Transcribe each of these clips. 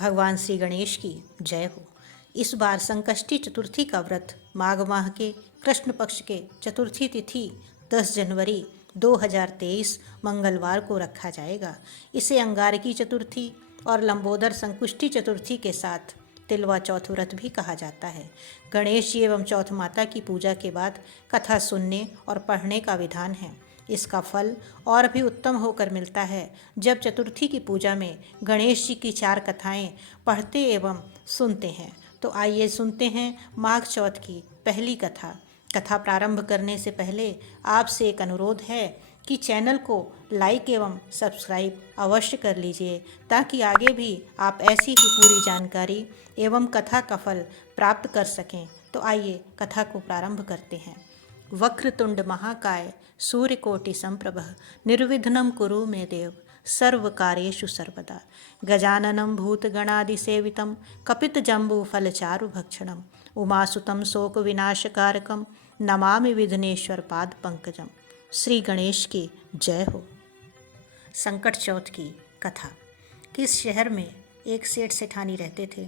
भगवान श्री गणेश की जय हो। इस बार संकष्टी चतुर्थी का व्रत माघ माह के कृष्ण पक्ष के चतुर्थी तिथि 10 जनवरी 2023 मंगलवार को रखा जाएगा। इसे अंगारकी चतुर्थी और लंबोदर संकुष्टी चतुर्थी के साथ तिलवा चौथ व्रत भी कहा जाता है। गणेश जी एवं चौथ माता की पूजा के बाद कथा सुनने और पढ़ने का विधान है। इसका फल और भी उत्तम होकर मिलता है जब चतुर्थी की पूजा में गणेश जी की 4 कथाएं पढ़ते एवं सुनते हैं। तो आइए सुनते हैं माघ चौथ की पहली कथा। कथा प्रारंभ करने से पहले आपसे एक अनुरोध है कि चैनल को लाइक एवं सब्सक्राइब अवश्य कर लीजिए ताकि आगे भी आप ऐसी ही पूरी जानकारी एवं कथा का फल प्राप्त कर सकें। तो आइए कथा को प्रारंभ करते हैं। वक्रतुंड महाकाय सूर्यकोटि संप्रभः निर्विघ्नं कुरु मे देव सर्वकार्येषु सर्वदा। गजाननं भूतगणादिसेवितं कपितजम्बूफलचारुभक्षणं उमासुतं शोकविनाशकारकं नमामि विघ्नेश्वर पादपंकजं। श्री गणेश की जय हो। संकट चौथ की कथा। किस शहर में एक सेठ सेठानी रहते थे।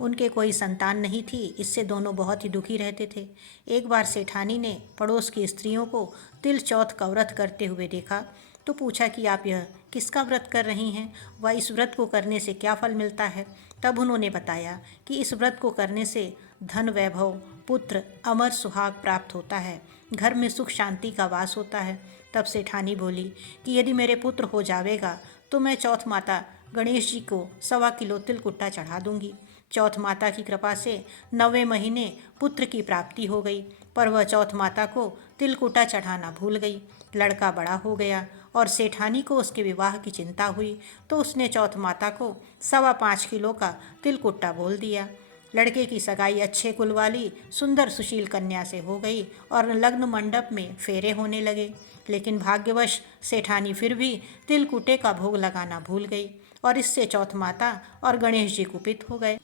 उनके कोई संतान नहीं थी, इससे दोनों बहुत ही दुखी रहते थे। एक बार सेठानी ने पड़ोस की स्त्रियों को तिल चौथ का व्रत करते हुए देखा तो पूछा कि आप यह किसका व्रत कर रही हैं व इस व्रत को करने से क्या फल मिलता है। तब उन्होंने बताया कि इस व्रत को करने से धन वैभव पुत्र अमर सुहाग प्राप्त होता है, घर में सुख शांति का वास होता है। तब सेठानी बोली कि यदि मेरे पुत्र हो जावेगा तो मैं चौथ माता गणेश जी को 1.25 किलो तिलकुट्टा चढ़ा दूंगी। चौथ माता की कृपा से 9वें महीने पुत्र की प्राप्ति हो गई, पर वह चौथ माता को तिलकुट्टा चढ़ाना भूल गई। लड़का बड़ा हो गया और सेठानी को उसके विवाह की चिंता हुई तो उसने चौथ माता को 5.25 किलो का तिलकुट्टा बोल दिया। लड़के की सगाई अच्छे कुल वाली सुंदर सुशील कन्या से हो गई और लग्न मंडप में फेरे होने लगे। लेकिन भाग्यवश सेठानी फिर भी तिलकुट्टे का भोग लगाना भूल गई और इससे चौथ माता और गणेश जी कुपित हो गए।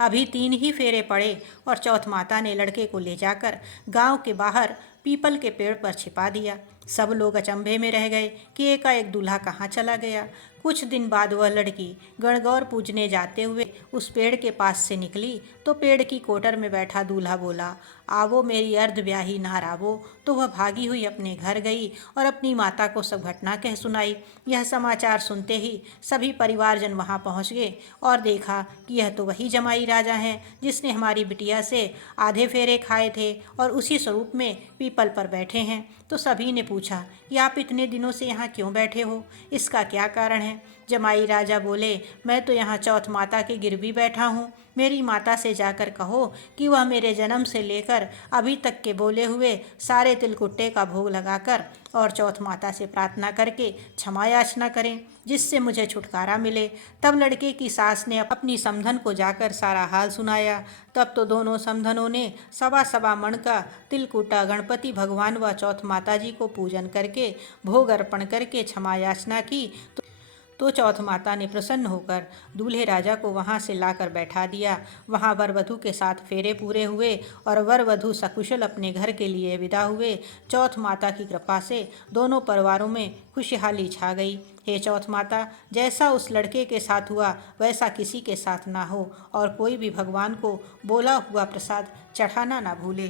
अभी 3 ही फेरे पड़े और चौथ माता ने लड़के को ले जाकर गांव के बाहर पीपल के पेड़ पर छिपा दिया। सब लोग अचंभे में रह गए कि एकाएक दूल्हा कहाँ चला गया। कुछ दिन बाद वह लड़की गणगौर पूजने जाते हुए उस पेड़ के पास से निकली तो पेड़ की कोटर में बैठा दूल्हा बोला, आवो मेरी अर्ध ब्याही नार आवो। तो वह भागी हुई अपने घर गई और अपनी माता को सब घटना कह सुनाई। यह समाचार सुनते ही सभी परिवारजन वहां पहुंच गए और देखा कि यह तो वही जमाई राजा हैं जिसने हमारी बिटिया से आधे फेरे खाए थे और उसी स्वरूप में पीपल पर बैठे हैं। तो सभी ने पूछा कि आप इतने दिनों से यहाँ क्यों बैठे हो, इसका क्या कारण है। जमाई राजा बोले, मैं तो यहाँ चौथ माता के गिरवी बैठा हूँ। मेरी माता से जाकर कहो कि वह मेरे जन्म से लेकर अभी तक के बोले हुए सारे तिलकुट्टे का भोग लगाकर और चौथ माता से प्रार्थना करके क्षमा याचना करें जिससे मुझे छुटकारा मिले। तब लड़के की सास ने अपनी समधन को जाकर सारा हाल सुनाया। तब तो दोनों समधनों ने 1.25 मण का तिलकुट्टा गणपति भगवान व चौथ माता जी को पूजन करके भोग अर्पण करके क्षमा याचना की। तो चौथ माता ने प्रसन्न होकर दूल्हे राजा को वहां से लाकर बैठा दिया। वहां वर वधू के साथ फेरे पूरे हुए और वर वधू सकुशल अपने घर के लिए विदा हुए। चौथ माता की कृपा से दोनों परिवारों में खुशहाली छा गई। हे चौथ माता, जैसा उस लड़के के साथ हुआ वैसा किसी के साथ ना हो और कोई भी भगवान को बोला हुआ प्रसाद चढ़ाना ना भूले।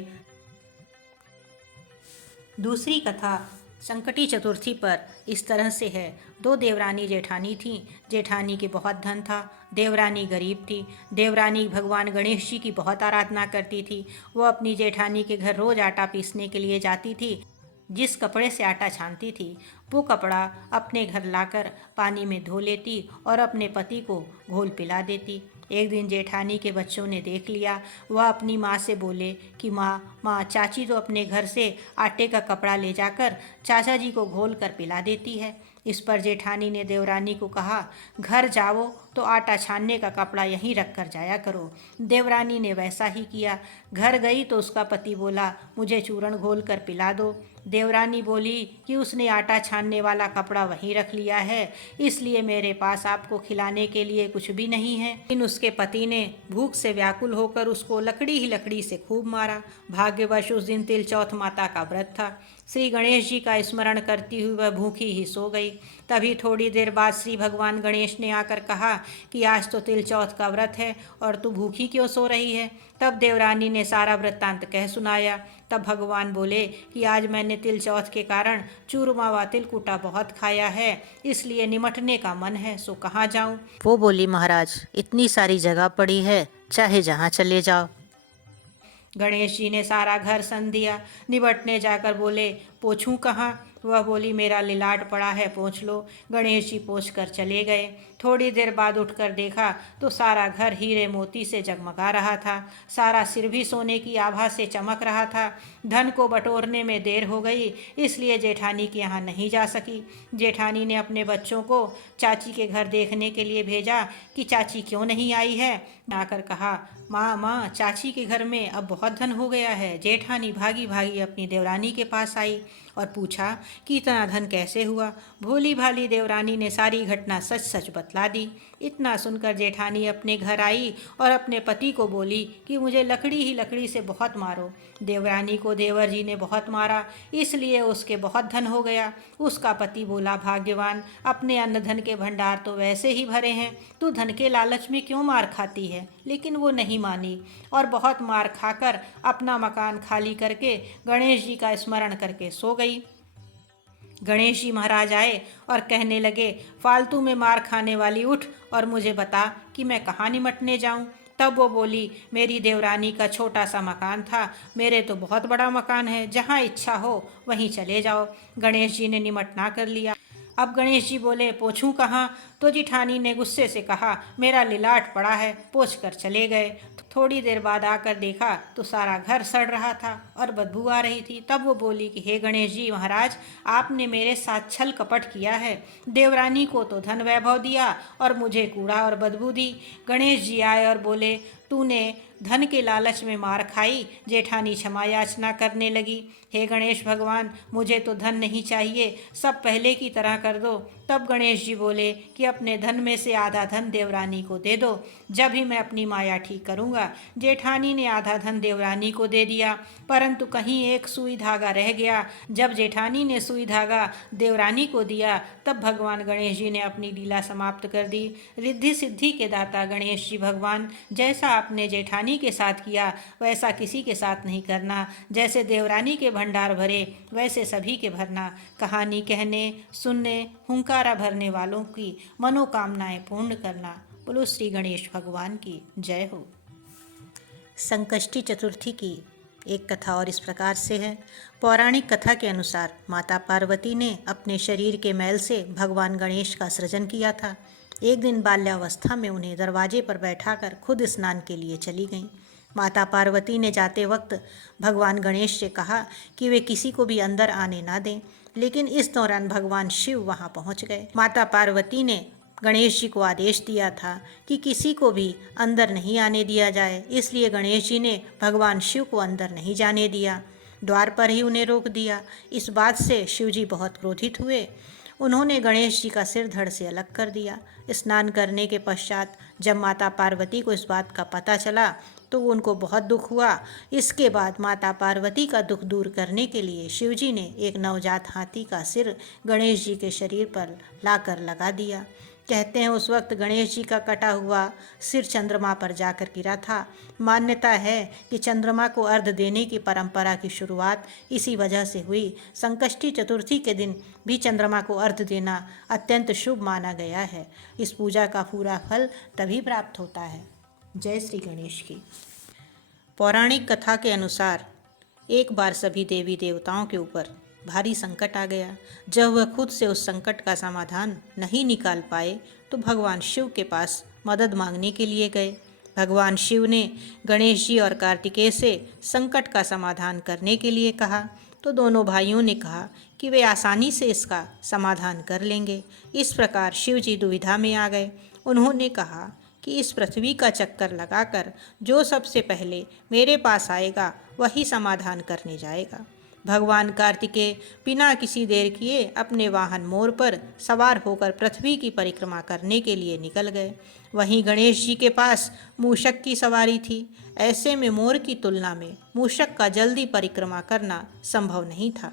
दूसरी कथा संकटी चतुर्थी पर इस तरह से है। 2 देवरानी जेठानी थीं। जेठानी के बहुत धन था, देवरानी गरीब थी। देवरानी भगवान गणेश जी की बहुत आराधना करती थी। वह अपनी जेठानी के घर रोज आटा पीसने के लिए जाती थी। जिस कपड़े से आटा छानती थी वो कपड़ा अपने घर लाकर पानी में धो लेती और अपने पति को घोल पिला देती। एक दिन जेठानी के बच्चों ने देख लिया। वह अपनी माँ से बोले कि माँ चाची तो अपने घर से आटे का कपड़ा ले जाकर चाचा जी को घोल कर पिला देती है। इस पर जेठानी ने देवरानी को कहा, घर जाओ तो आटा छानने का कपड़ा यहीं रख कर जाया करो। देवरानी ने वैसा ही किया। घर गई तो उसका पति बोला, मुझे चूरण घोल कर पिला दो। देवरानी बोली कि उसने आटा छानने वाला कपड़ा वहीं रख लिया है, इसलिए मेरे पास आपको खिलाने के लिए कुछ भी नहीं है। लेकिन उसके पति ने भूख से व्याकुल होकर उसको लकड़ी ही लकड़ी से खूब मारा। भाग्यवश उस दिन तिल चौथ माता का व्रत था। श्री गणेश जी का स्मरण करती हुई वह भूखी ही सो गई। तभी थोड़ी देर बाद श्री भगवान गणेश ने आकर कहा कि आज तो तिल चौथ का व्रत है और तू भूखी क्यों सो रही है। तब देवरानी ने सारा वृत्तांत कह सुनाया। तब भगवान बोले कि आज मैंने तिल चौथ के कारण चूरमा व तिलकुटा बहुत खाया है, इसलिए निमटने का मन है, सो कहाँ जाऊं। वो बोली, महाराज इतनी सारी जगह पड़ी है, चाहे जहाँ चले जाओ। गणेश जी ने सारा घर सन दिया। निबटने जाकर बोले, पोछूं कहाँ। वह बोली, मेरा लिलाट पड़ा है, पोंछ लो। गणेश जी पोंछ कर चले गए। थोड़ी देर बाद उठकर देखा तो सारा घर हीरे मोती से जगमगा रहा था। सारा सिर भी सोने की आभा से चमक रहा था। धन को बटोरने में देर हो गई, इसलिए जेठानी के यहाँ नहीं जा सकी। जेठानी ने अपने बच्चों को चाची के घर देखने के लिए भेजा कि चाची क्यों नहीं आई है। आकर कहा, माँ माँ, चाची के घर में अब बहुत धन हो गया है। जेठानी भागी भागी अपनी देवरानी के पास आई और पूछा कि इतना धन कैसे हुआ। भोली भाली देवरानी ने सारी घटना सच सच बतला दी। इतना सुनकर जेठानी अपने घर आई और अपने पति को बोली कि मुझे लकड़ी ही लकड़ी से बहुत मारो। देवरानी को देवर जी ने बहुत मारा, इसलिए उसके बहुत धन हो गया। उसका पति बोला, भाग्यवान, अपने अन्न धन के भंडार तो वैसे ही भरे हैं, तू धन के लालच में क्यों मार खाती है। लेकिन वो नहीं मानी और बहुत मार खाकर अपना मकान खाली करके गणेश जी का स्मरण करके सो गई। गणेश जी महाराज आए और कहने लगे, फालतू में मार खाने वाली, उठ और मुझे बता कि मैं कहाँ निमटने जाऊँ। तब वो बोली, मेरी देवरानी का छोटा सा मकान था, मेरे तो बहुत बड़ा मकान है, जहाँ इच्छा हो वहीं चले जाओ। गणेश जी ने निमटना कर लिया। अब गणेश जी बोले, पोछूं कहाँ। तो जिठानी ने गुस्से से कहा, मेरा लिलाट पड़ा है, पोछ कर चले गए। थोड़ी देर बाद आकर देखा तो सारा घर सड़ रहा था और बदबू आ रही थी। तब वो बोली कि हे गणेश जी महाराज, आपने मेरे साथ छल कपट किया है। देवरानी को तो धन वैभव दिया और मुझे कूड़ा और बदबू दी। गणेश जी आए और बोले, तूने धन के लालच में मार खाई। जेठानी क्षमा याचना करने लगी, हे गणेश भगवान, मुझे तो धन नहीं चाहिए, सब पहले की तरह कर दो। तब गणेश जी बोले कि अपने धन में से आधा धन देवरानी को दे दो, जब ही मैं अपनी माया ठीक करूँगा। जेठानी ने आधा धन देवरानी को दे दिया, परंतु कहीं एक सुई धागा रह गया। जब जेठानी ने सुई धागा देवरानी को दिया, तब भगवान गणेश जी ने अपनी लीला समाप्त कर दी। रिद्धि सिद्धि के दाता गणेश जी भगवान, जैसा आपने जेठानी के साथ किया वैसा किसी के साथ नहीं करना। जैसे देवरानी के भंडार भरे वैसे सभी के भरना। कहानी कहने, सुनने, हुंकारा भरने वालों की मनोकामनाएं पूर्ण करना। बोलो श्री गणेश भगवान की जय हो। संकष्टी चतुर्थी की एक कथा और इस प्रकार से है। पौराणिक कथा के अनुसार माता पार्वती ने अपने शरीर के मैल से भगवान गणेश का सृजन किया था। एक दिन बाल्यावस्था में उन्हें दरवाजे पर बैठाकर खुद स्नान के लिए चली गईं। माता पार्वती ने जाते वक्त भगवान गणेश से कहा कि वे किसी को भी अंदर आने ना दें, लेकिन इस दौरान भगवान शिव वहां पहुंच गए। माता पार्वती ने गणेश जी को आदेश दिया था कि किसी को भी अंदर नहीं आने दिया जाए, इसलिए गणेश जी ने भगवान शिव को अंदर नहीं जाने दिया, द्वार पर ही उन्हें रोक दिया। इस बात से शिव जी बहुत क्रोधित हुए। उन्होंने गणेश जी का सिर धड़ से अलग कर दिया। स्नान करने के पश्चात जब माता पार्वती को इस बात का पता चला तो उनको बहुत दुख हुआ। इसके बाद माता पार्वती का दुख दूर करने के लिए शिवजी ने एक नवजात हाथी का सिर गणेश जी के शरीर पर लाकर लगा दिया। कहते हैं उस वक्त गणेश जी का कटा हुआ सिर चंद्रमा पर जाकर गिरा था। मान्यता है कि चंद्रमा को अर्घ देने की परंपरा की शुरुआत इसी वजह से हुई। संकष्टी चतुर्थी के दिन भी चंद्रमा को अर्घ देना अत्यंत शुभ माना गया है। इस पूजा का पूरा फल तभी प्राप्त होता है। जय श्री गणेश की। पौराणिक कथा के अनुसार एक बार सभी देवी देवताओं के ऊपर भारी संकट आ गया। जब वह खुद से उस संकट का समाधान नहीं निकाल पाए तो भगवान शिव के पास मदद मांगने के लिए गए। भगवान शिव ने गणेश जी और कार्तिकेय से संकट का समाधान करने के लिए कहा तो दोनों भाइयों ने कहा कि वे आसानी से इसका समाधान कर लेंगे। इस प्रकार शिव जी दुविधा में आ गए। उन्होंने कहा कि इस पृथ्वी का चक्कर लगाकर जो सबसे पहले मेरे पास आएगा वही समाधान करने जाएगा। भगवान कार्तिकेय बिना किसी देर किए अपने वाहन मोर पर सवार होकर पृथ्वी की परिक्रमा करने के लिए निकल गए। वहीं गणेश जी के पास मूषक की सवारी थी। ऐसे में मोर की तुलना में मूषक का जल्दी परिक्रमा करना संभव नहीं था।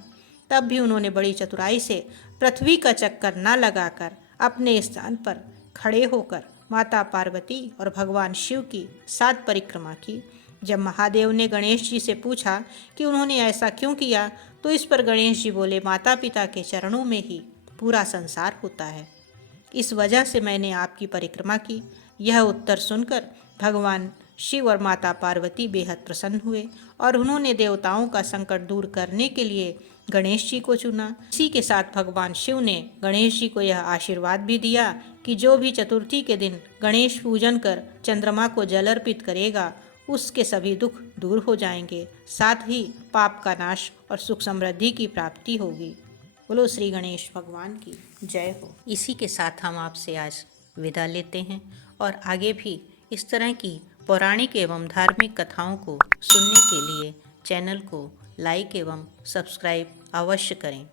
तब भी उन्होंने बड़ी चतुराई से पृथ्वी का चक्कर न लगाकर अपने स्थान पर खड़े होकर माता पार्वती और भगवान शिव की 7 परिक्रमा की। जब महादेव ने गणेश जी से पूछा कि उन्होंने ऐसा क्यों किया, तो इस पर गणेश जी बोले, माता पिता के चरणों में ही पूरा संसार होता है, इस वजह से मैंने आपकी परिक्रमा की। यह उत्तर सुनकर भगवान शिव और माता पार्वती बेहद प्रसन्न हुए और उन्होंने देवताओं का संकट दूर करने के लिए गणेश जी को चुना। इसी के साथ भगवान शिव ने गणेश जी को यह आशीर्वाद भी दिया कि जो भी चतुर्थी के दिन गणेश पूजन कर चंद्रमा को जल अर्पित करेगा, उसके सभी दुख दूर हो जाएंगे, साथ ही पाप का नाश और सुख समृद्धि की प्राप्ति होगी। बोलो श्री गणेश भगवान की जय हो। इसी के साथ हम आपसे आज विदा लेते हैं और आगे भी इस तरह की पौराणिक एवं धार्मिक कथाओं को सुनने के लिए चैनल को लाइक एवं सब्सक्राइब अवश्य करें।